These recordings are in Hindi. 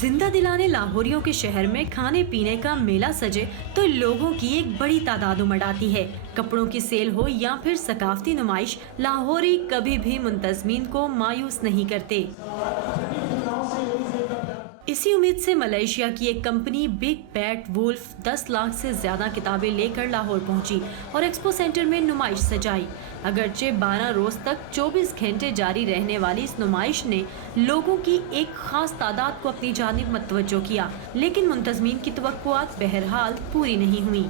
जिंदा दिलाने लाहौरियों के शहर में खाने पीने का मेला सजे तो लोगों की एक बड़ी तादाद उमड़ आती है। कपड़ों की सेल हो या फिर सकाफती नुमाइश, लाहौरी कभी भी मुंतजमीन को मायूस नहीं करते। इसी उम्मीद से मलेशिया की एक company Big Bad Wolf 10 lakh से ज्यादा किताबें लेकर लाहौर पहुंची और एक्सपो सेंटर में नुमाइश सजाई। अगरचे 12 रोज तक 24 घंटे जारी रहने वाली इस नुमाइश ने लोगों की एक खास तादाद को अपनी जानिब मतवज्जो किया, लेकिन मुंतजमीन की तवक्कुआत बहरहाल पूरी नहीं हुई।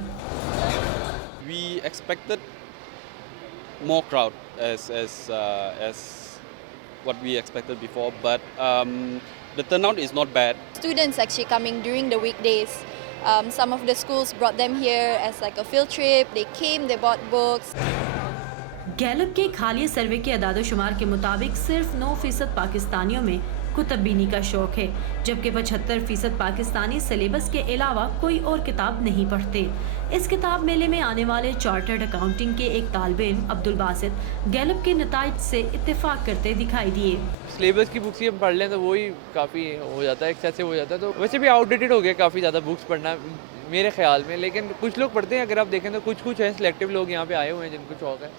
We expected more crowd as what we expected before, but the turnout is not bad. Students actually coming during the weekdays. Some of the schools brought them here as like a field trip. They came, they bought books. Gallup के एक हालिया सर्वे के अदाद-ओ-शुमार के मुताबिक सिर्फ 9% पाकिस्तानियों में कुतुब-बीनी का शौक है, जबकि 75% पाकिस्तानी सिलेबस के अलावा कोई और किताब नहीं पढ़ते। इस किताब मेले में आने वाले चार्टर्ड अकाउंटिंग के एक तालिब-इल्म अब्दुल बासित गैलप के नताइज से इत्तेफाक करते दिखाई दिए। सिलेबस की बुक्स ही हम पढ़ लें तो वही काफ़ी हो जाता है, एक्सेसिव हो जाता है। तो वैसे भी आउटडेटेड हो गया काफ़ी ज़्यादा बुक्स पढ़ना मेरे ख्याल में, लेकिन कुछ लोग पढ़ते हैं। अगर आप देखें तो कुछ हैं सिलेक्टिव लोग यहाँ पे आए हुए हैं जिनको शौक है।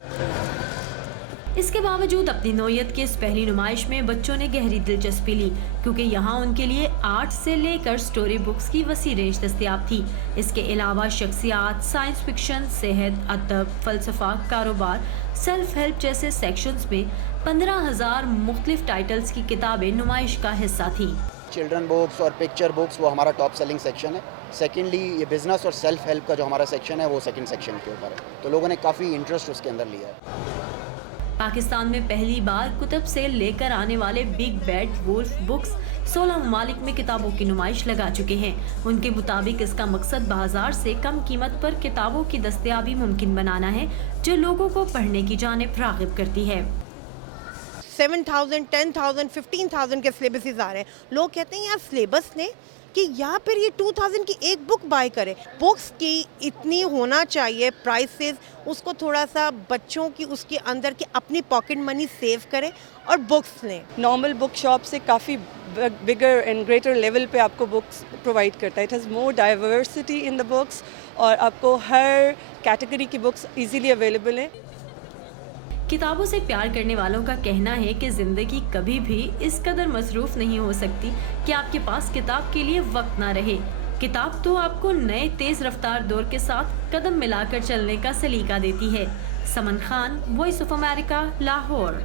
इसके बावजूद अपनी नौयत की इस पहली नुमाइश में बच्चों ने गहरी दिलचस्पी ली, क्योंकि यहाँ उनके लिए आर्ट से लेकर स्टोरी बुक्स की वसी रेंज दस्तयाब थी। इसके अलावा शख्सियात, साइंस फिक्शन, सेहत, अदब, फलसफा, कारोबार, सेल्फ हेल्प जैसे सेक्शंस में 15,000 मुख्तलिफ टाइटल्स की किताबें नुमाइश का हिस्सा थी। चिल्ड्रन बुक्स और पिक्चर बुक्स वो हमारा टॉप सेलिंग सेक्शन है। सेकेंडली ये बिजनेस और सेल्फ हेल्प का जो हमारा सेक्शन है वो सेकंड सेक्शन के ऊपर है, तो लोगों ने काफ़ी इंटरेस्ट उसके अंदर लिया है। पाकिस्तान में पहली बार कुतुब सेल लेकर आने वाले बिग बैड वुल्फ बुक्स 16 ममालिक में किताबों की नुमाइश लगा चुके हैं। उनके मुताबिक इसका मकसद बाजार से कम कीमत पर किताबों की दस्तयाबी मुमकिन बनाना है, जो लोगों को पढ़ने की जानिब राग़िब करती है। 7,000, 10,000, 15,000 के सिलेबसेस आ रहे हैं। लोग कहते हैं यार सिलेबस ने कि या फिर ये 2,000 की एक बुक बाय करें। बुक्स की इतनी होना चाहिए प्राइसेस, उसको थोड़ा सा बच्चों की उसके अंदर की अपनी पॉकेट मनी सेव करें और बुक्स लें। नॉर्मल बुक शॉप से काफ़ी बिगर एंड ग्रेटर लेवल पे आपको बुक्स प्रोवाइड करता है। It has more diversity in the books और आपको हर कैटेगरी की बुक्स इजीली अवेलेबल हैं। किताबों से प्यार करने वालों का कहना है कि जिंदगी कभी भी इस कदर मसरूफ नहीं हो सकती कि आपके पास किताब के लिए वक्त ना रहे। किताब तो आपको नए तेज रफ्तार दौर के साथ कदम मिलाकर चलने का सलीका देती है। Saman Khan, voice of America, Lahore.